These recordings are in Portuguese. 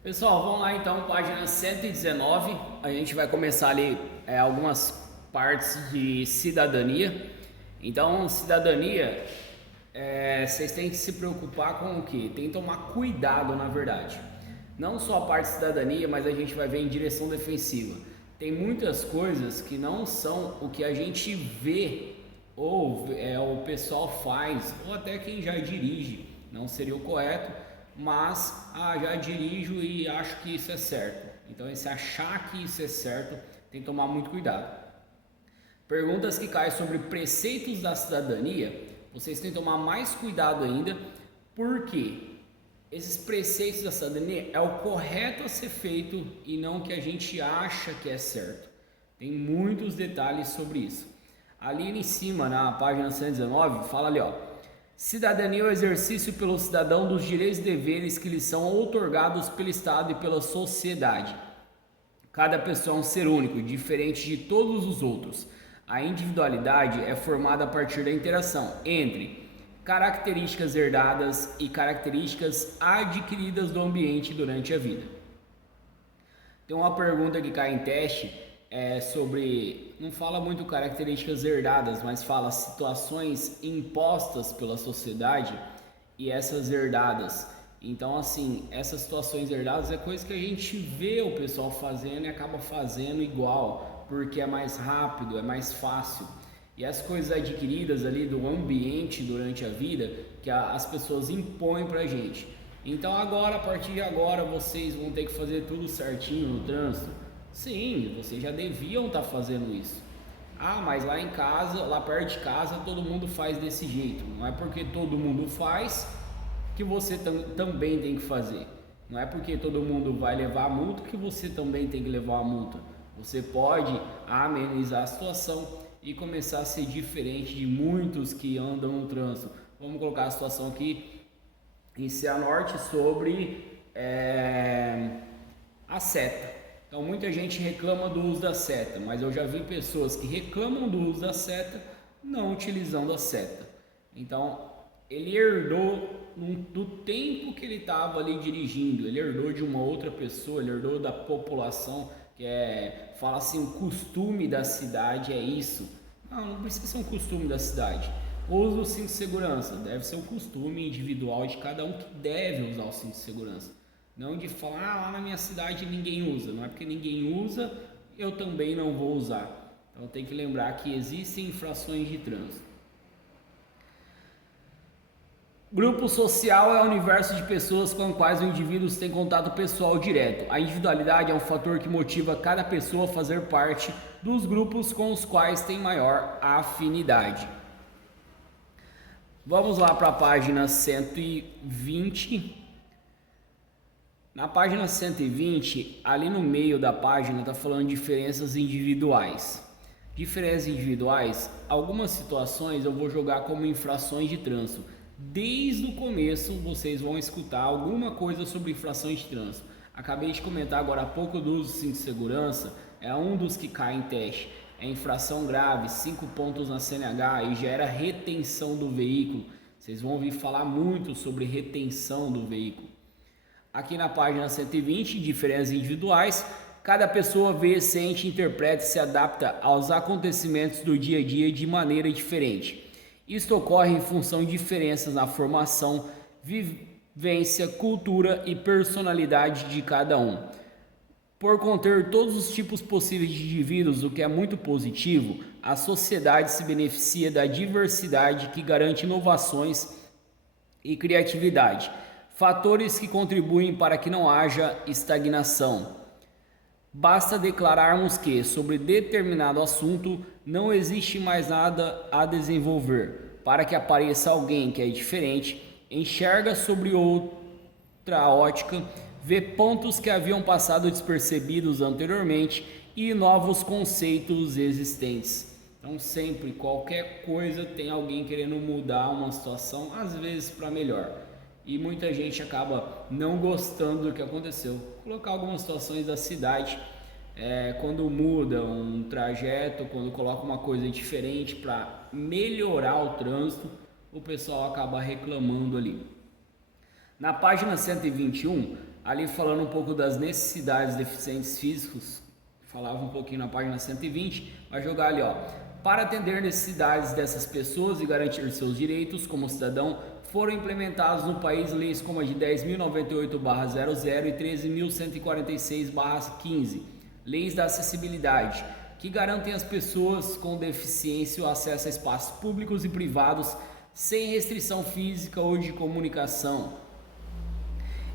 Pessoal, vamos lá então, página 119. A gente vai começar ali algumas partes de cidadania. Então, cidadania, vocês têm que se preocupar com o que? Tem que tomar cuidado, na verdade. Não só a parte de cidadania, mas a gente vai ver em direção defensiva. Tem muitas coisas que não são o que a gente vê ou o pessoal faz, ou até quem já dirige, não seria o correto, mas já dirijo e acho que isso é certo. Então, esse achar que isso é certo, tem que tomar muito cuidado. Perguntas que caem sobre preceitos da cidadania, vocês têm que tomar mais cuidado ainda, porque esses preceitos da cidadania é o correto a ser feito e não o que a gente acha que é certo. Tem muitos detalhes sobre isso. Ali em cima, na página 119, fala ali, ó: cidadania é o exercício pelo cidadão dos direitos e deveres que lhes são outorgados pelo Estado e pela sociedade. Cada pessoa é um ser único, diferente de todos os outros. A individualidade é formada a partir da interação entre características herdadas e características adquiridas do ambiente durante a vida. Tem uma pergunta que cai em teste sobre, não fala muito características herdadas, mas fala situações impostas pela sociedade e essas herdadas. Então, assim, essas situações herdadas é coisa que a gente vê o pessoal fazendo e acaba fazendo igual, porque é mais rápido, é mais fácil. E as coisas adquiridas ali do ambiente durante a vida, que as pessoas impõem pra gente. Então agora, a partir de agora, vocês vão ter que fazer tudo certinho no trânsito. Sim, vocês já deviam estar fazendo isso. Ah, mas lá em casa, lá perto de casa, todo mundo faz desse jeito. Não é porque todo mundo faz que você também tem que fazer. Não é porque todo mundo vai levar a multa que você também tem que levar a multa. Você pode amenizar a situação e começar a ser diferente de muitos que andam no trânsito. Vamos colocar a situação aqui em Cianorte sobre a seta. Então muita gente reclama do uso da seta, mas eu já vi pessoas que reclamam do uso da seta não utilizando a seta. Então ele herdou do tempo que ele estava ali dirigindo, ele herdou de uma outra pessoa, ele herdou da população, fala assim, o costume da cidade é isso. Não precisa ser um costume da cidade. O uso do cinto de segurança deve ser um costume individual de cada um que deve usar o cinto de segurança. Não de falar, lá na minha cidade ninguém usa. Não é porque ninguém usa, eu também não vou usar. Então tem que lembrar que existem infrações de trânsito. Grupo social é o universo de pessoas com as quais o indivíduo tem contato pessoal direto. A individualidade é um fator que motiva cada pessoa a fazer parte dos grupos com os quais tem maior afinidade. Vamos lá para a página 120. Na página 120, ali no meio da página, está falando de diferenças individuais. Diferenças individuais, algumas situações eu vou jogar como infrações de trânsito. Desde o começo vocês vão escutar alguma coisa sobre infrações de trânsito. Acabei de comentar agora há pouco do uso do cinto de segurança, é um dos que cai em teste. É infração grave, 5 pontos na CNH e gera retenção do veículo. Vocês vão ouvir falar muito sobre retenção do veículo. Aqui na página 120, diferenças individuais, cada pessoa vê, sente, interpreta e se adapta aos acontecimentos do dia a dia de maneira diferente. Isto ocorre em função de diferenças na formação, vivência, cultura e personalidade de cada um. Por conter todos os tipos possíveis de indivíduos, o que é muito positivo, a sociedade se beneficia da diversidade que garante inovações e criatividade, fatores que contribuem para que não haja estagnação. Basta declararmos que, sobre determinado assunto, não existe mais nada a desenvolver, para que apareça alguém que é diferente, enxerga sobre outra ótica, vê pontos que haviam passado despercebidos anteriormente e novos conceitos existentes. Então sempre, qualquer coisa, tem alguém querendo mudar uma situação, às vezes para melhor. E muita gente acaba não gostando do que aconteceu. Colocar algumas situações da cidade, quando muda um trajeto, quando coloca uma coisa diferente para melhorar o trânsito, o pessoal acaba reclamando ali. Na página 121, ali falando um pouco das necessidades de deficientes físicos, falava um pouquinho na página 120, vai jogar ali, ó. Para atender necessidades dessas pessoas e garantir seus direitos como cidadão, foram implementados no país leis como a de 10.098/00 e 13.146/15, leis da acessibilidade, que garantem às pessoas com deficiência o acesso a espaços públicos e privados sem restrição física ou de comunicação.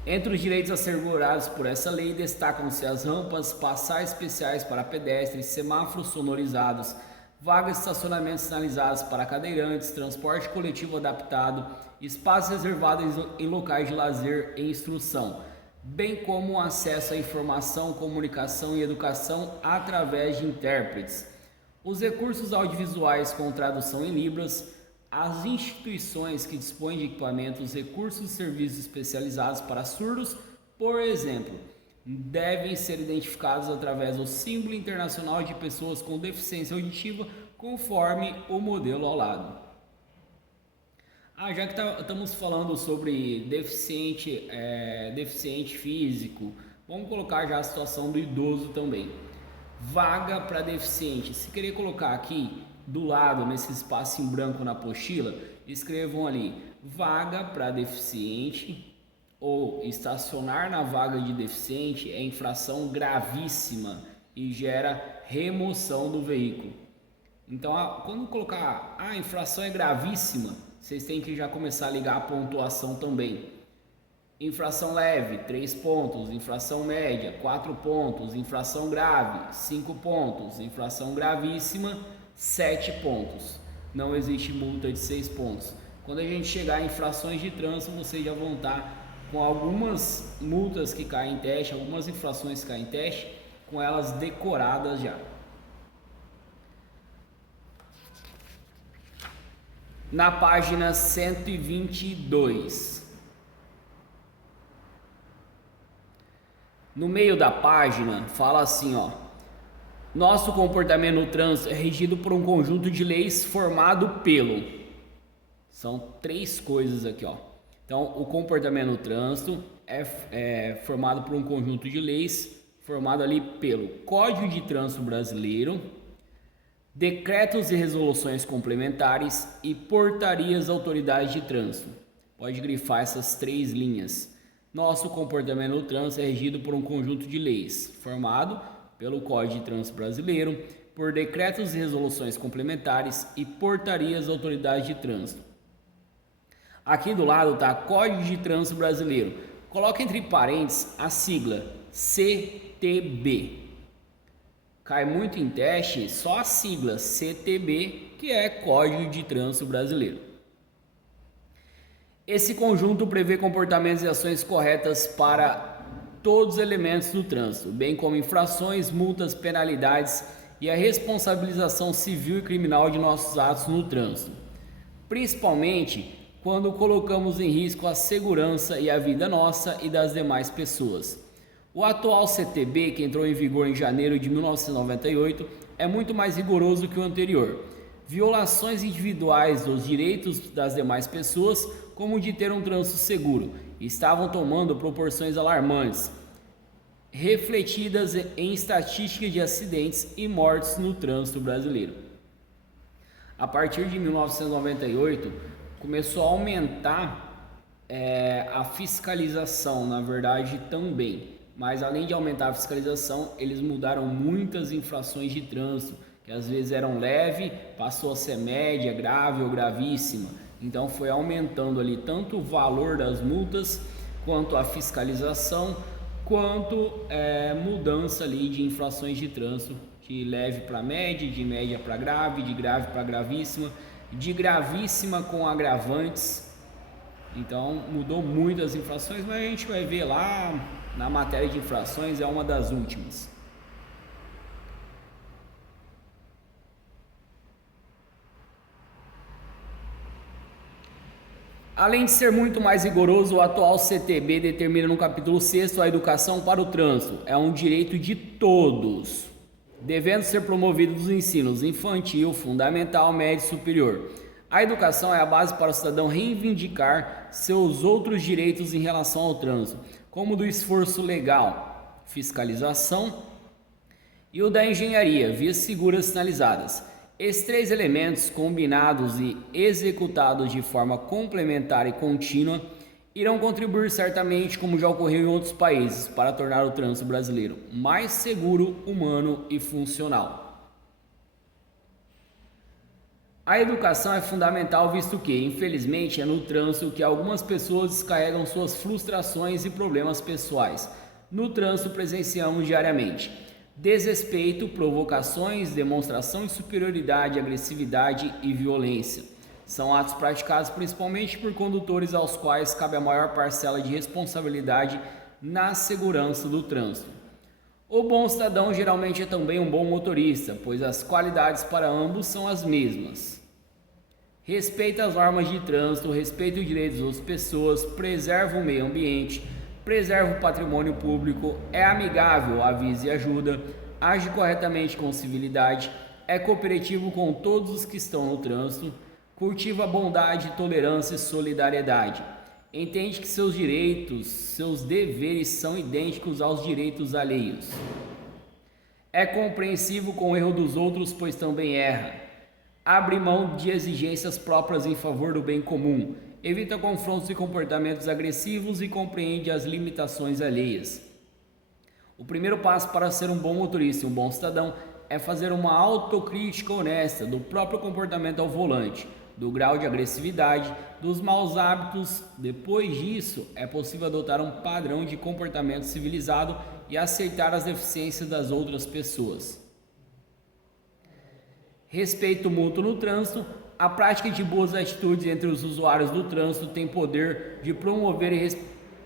Entre os direitos assegurados por essa lei destacam-se as rampas, passar especiais para pedestres, semáforos sonorizados, vagas de estacionamento sinalizadas para cadeirantes, transporte coletivo adaptado, espaços reservados em locais de lazer e instrução, bem como acesso à informação, comunicação e educação através de intérpretes. Os recursos audiovisuais com tradução em libras, as instituições que dispõem de equipamentos, recursos e serviços especializados para surdos, por exemplo, devem ser identificados através do símbolo internacional de pessoas com deficiência auditiva, conforme o modelo ao lado. Já que estamos falando sobre deficiente físico, vamos colocar já a situação do idoso também. Vaga para deficiente. Se querer colocar aqui do lado, nesse espaço em branco na apostila, escrevam ali: vaga para deficiente ou estacionar na vaga de deficiente é infração gravíssima e gera remoção do veículo. Então, quando colocar a infração é gravíssima, vocês têm que já começar a ligar a pontuação também. Infração leve, 3 pontos. Infração média, 4 pontos. Infração grave, 5 pontos. Infração gravíssima, 7 pontos. Não existe multa de 6 pontos. Quando a gente chegar em infrações de trânsito, vocês já vão estar com algumas multas que caem em teste, algumas infrações que caem em teste, com elas decoradas já. Na página 122. No meio da página fala assim, ó: nosso comportamento no trânsito é regido por um conjunto de leis formado pelo... São 3 coisas aqui, ó. Então, o comportamento no trânsito é formado por um conjunto de leis formado ali pelo Código de Trânsito Brasileiro, decretos e resoluções complementares e portarias da autoridade de trânsito. Pode grifar essas 3 linhas. Nosso comportamento no trânsito é regido por um conjunto de leis formado pelo Código de Trânsito Brasileiro, por decretos e resoluções complementares e portarias da autoridade de trânsito. Aqui do lado está Código de Trânsito Brasileiro. Coloca entre parênteses a sigla CTB. Cai muito em teste só a sigla CTB, que é Código de Trânsito Brasileiro. Esse conjunto prevê comportamentos e ações corretas para todos os elementos do trânsito, bem como infrações, multas, penalidades e a responsabilização civil e criminal de nossos atos no trânsito, principalmente quando colocamos em risco a segurança e a vida nossa e das demais pessoas. O atual CTB, que entrou em vigor em janeiro de 1998, é muito mais rigoroso que o anterior. Violações individuais dos direitos das demais pessoas, como o de ter um trânsito seguro, estavam tomando proporções alarmantes, refletidas em estatísticas de acidentes e mortes no trânsito brasileiro. A partir de 1998, começou a aumentar a fiscalização, na verdade, também. Mas além de aumentar a fiscalização, eles mudaram muitas infrações de trânsito, que às vezes eram leve, passou a ser média, grave ou gravíssima. Então foi aumentando ali tanto o valor das multas, quanto a fiscalização, quanto mudança ali de infrações de trânsito, de leve para média, de média para grave, de grave para gravíssima, de gravíssima com agravantes. Então mudou muito as infrações, mas a gente vai ver lá na matéria de infrações, é uma das últimas. Além de ser muito mais rigoroso, o atual CTB determina no capítulo 6º a educação para o trânsito. É um direito de todos, devendo ser promovido dos ensinos infantil, fundamental, médio e superior. A educação é a base para o cidadão reivindicar seus outros direitos em relação ao trânsito, como do esforço legal, fiscalização, e o da engenharia, vias seguras sinalizadas. Esses três elementos, combinados e executados de forma complementar e contínua, irão contribuir certamente, como já ocorreu em outros países, para tornar o trânsito brasileiro mais seguro, humano e funcional. A educação é fundamental, visto que, infelizmente, é no trânsito que algumas pessoas descarregam suas frustrações e problemas pessoais. No trânsito presenciamos diariamente desrespeito, provocações, demonstração de superioridade, agressividade e violência. São atos praticados principalmente por condutores aos quais cabe a maior parcela de responsabilidade na segurança do trânsito. O bom cidadão geralmente é também um bom motorista, pois as qualidades para ambos são as mesmas. Respeita as normas de trânsito, respeita os direitos das outras pessoas, preserva o meio ambiente, preserva o patrimônio público, é amigável, avisa e ajuda, age corretamente com civilidade, é cooperativo com todos os que estão no trânsito, cultiva bondade, tolerância e solidariedade. Entende que seus direitos, seus deveres são idênticos aos direitos alheios. É compreensivo com o erro dos outros, pois também erra. Abre mão de exigências próprias em favor do bem comum. Evita confrontos e comportamentos agressivos e compreende as limitações alheias. O primeiro passo para ser um bom motorista e um bom cidadão é fazer uma autocrítica honesta do próprio comportamento ao volante, do grau de agressividade, dos maus hábitos. Depois disso, é possível adotar um padrão de comportamento civilizado e aceitar as deficiências das outras pessoas. Respeito mútuo no trânsito. A prática de boas atitudes entre os usuários do trânsito tem poder de promover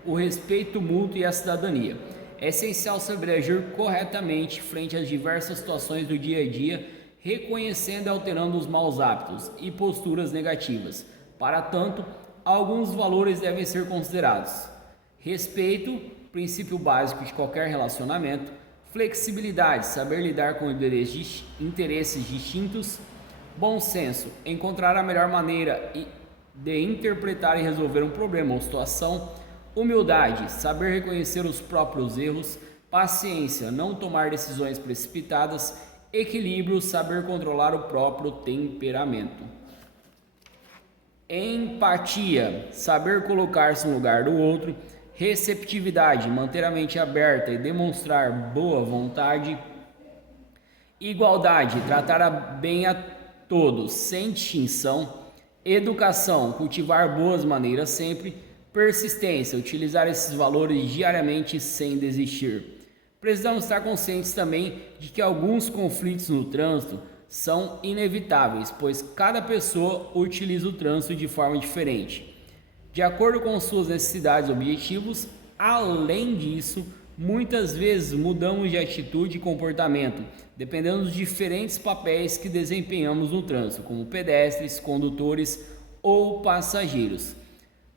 o respeito mútuo e a cidadania. É essencial saber agir corretamente frente às diversas situações do dia a dia, reconhecendo e alterando os maus hábitos e posturas negativas. Para tanto, alguns valores devem ser considerados: respeito, princípio básico de qualquer relacionamento; flexibilidade, saber lidar com interesses distintos; bom senso, encontrar a melhor maneira de interpretar e resolver um problema ou situação; humildade, saber reconhecer os próprios erros; paciência, não tomar decisões precipitadas; equilíbrio, saber controlar o próprio temperamento; empatia, saber colocar-se no lugar do outro; receptividade, manter a mente aberta e demonstrar boa vontade; igualdade, tratar bem a todos, sem distinção; educação, cultivar boas maneiras sempre; persistência, utilizar esses valores diariamente sem desistir. Precisamos estar conscientes também de que alguns conflitos no trânsito são inevitáveis, pois cada pessoa utiliza o trânsito de forma diferente, de acordo com suas necessidades e objetivos. Além disso, muitas vezes mudamos de atitude e comportamento, dependendo dos diferentes papéis que desempenhamos no trânsito, como pedestres, condutores ou passageiros.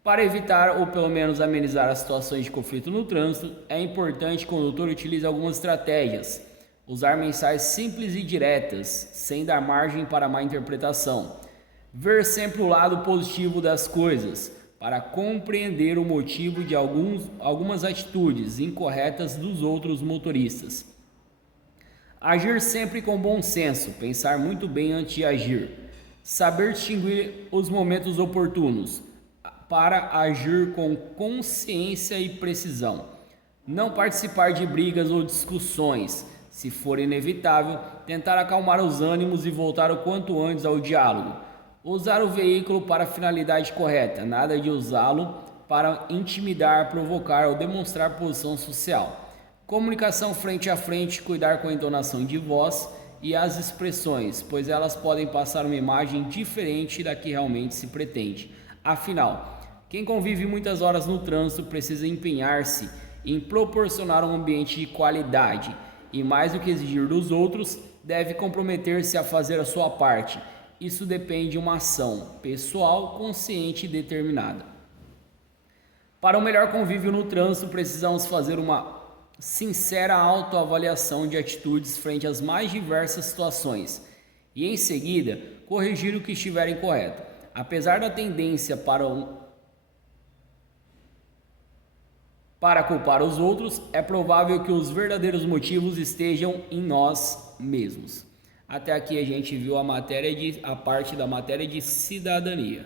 Para evitar ou pelo menos amenizar as situações de conflito no trânsito, é importante que o condutor utilize algumas estratégias. Usar mensagens simples e diretas, sem dar margem para má interpretação. Ver sempre o lado positivo das coisas, para compreender o motivo de algumas atitudes incorretas dos outros motoristas. Agir sempre com bom senso, pensar muito bem antes de agir. Saber distinguir os momentos oportunos para agir com consciência e precisão. Não participar de brigas ou discussões. Se for inevitável, tentar acalmar os ânimos e voltar o quanto antes ao diálogo. Usar o veículo para a finalidade correta, nada de usá-lo para intimidar, provocar ou demonstrar posição social. Comunicação frente a frente, cuidar com a entonação de voz e as expressões, pois elas podem passar uma imagem diferente da que realmente se pretende. Afinal, quem convive muitas horas no trânsito precisa empenhar-se em proporcionar um ambiente de qualidade e, mais do que exigir dos outros, deve comprometer-se a fazer a sua parte. Isso depende de uma ação pessoal, consciente e determinada. Para um melhor convívio no trânsito, precisamos fazer uma sincera autoavaliação de atitudes frente às mais diversas situações e, em seguida, corrigir o que estiver incorreto. Apesar da tendência para para culpar os outros, é provável que os verdadeiros motivos estejam em nós mesmos. Até aqui a gente viu a parte da matéria de cidadania.